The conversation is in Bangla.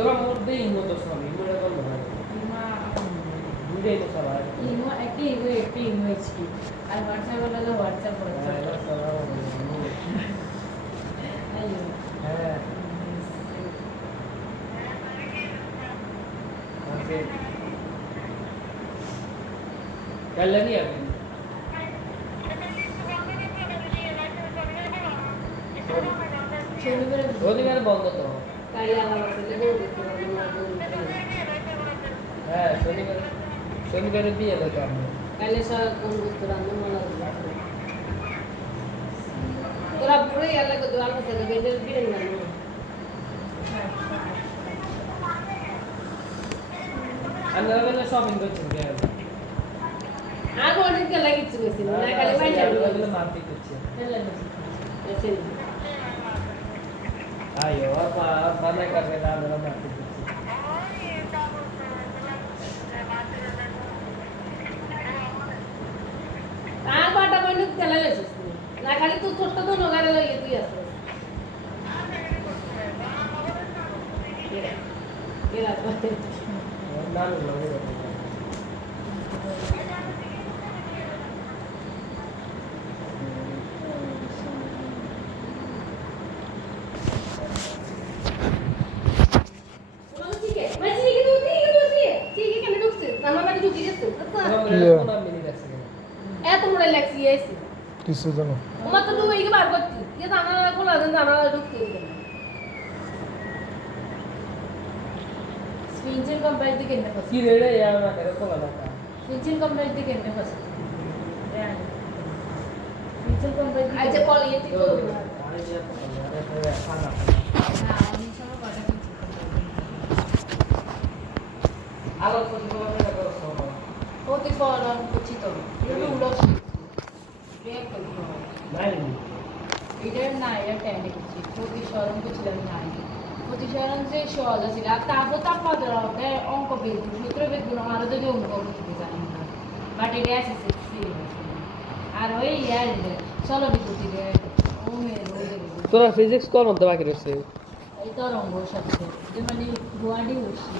তোরা মধ্যে ইমো তো সব ইমোটা কম হয় দুইটাই তো সব হয় ইমো একটি ইমো একটি ইমো এইচডি। আর হোয়াটসঅ্যাপ হলো তো হোয়াটসঅ্যাপ হ্যাঁ, এটা হোয়াটসঅ্যাপ সব আমার মনে হয়। আমরা কালে সারাক্ষণ বুঝতে শপিং করছি আগে অনেক লাগিয়েছি না কালে মার্কেট করছি আর বাটা বইন গেলা লেছিস না খালি তুই ছোট্ট তো নগারে লইয়ে তুই আসছিস এরা এরা না না না এত বড় লাগছি এসি কিছু জানো আমার তো গিয়ে বার করছি যে জানালা খোলা দেন জানালা ঢুকতে স্পিনচের কোম্পানিতে কিনতে ফসি কি রেড়ে ইয়া না করে কোলা না ফসি কল ইয়ে না সব কথা কিছু আলো প্রতিফলন করো প্রতিফলন উচিত এটার না এটা টেনে করছি প্রতিসরণ করছিলাম নাই প্রতিসরণ যে সহজ আছে আর তারপর তাপমাত্রা হবে অঙ্ক বেগুন সূত্র বেগুন আরও যদি অঙ্ক করতে জানি না বাট এটা আছে আর ওই ইয়ার চলো বিদ্যুৎ তোরা ফিজিক্স কোন মধ্যে বাকি রয়েছে এই তরঙ্গ সাথে যে মানে গুয়াহাটি উঠছি